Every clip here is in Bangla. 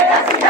Legacy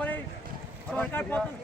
তারপরে সরকার পতন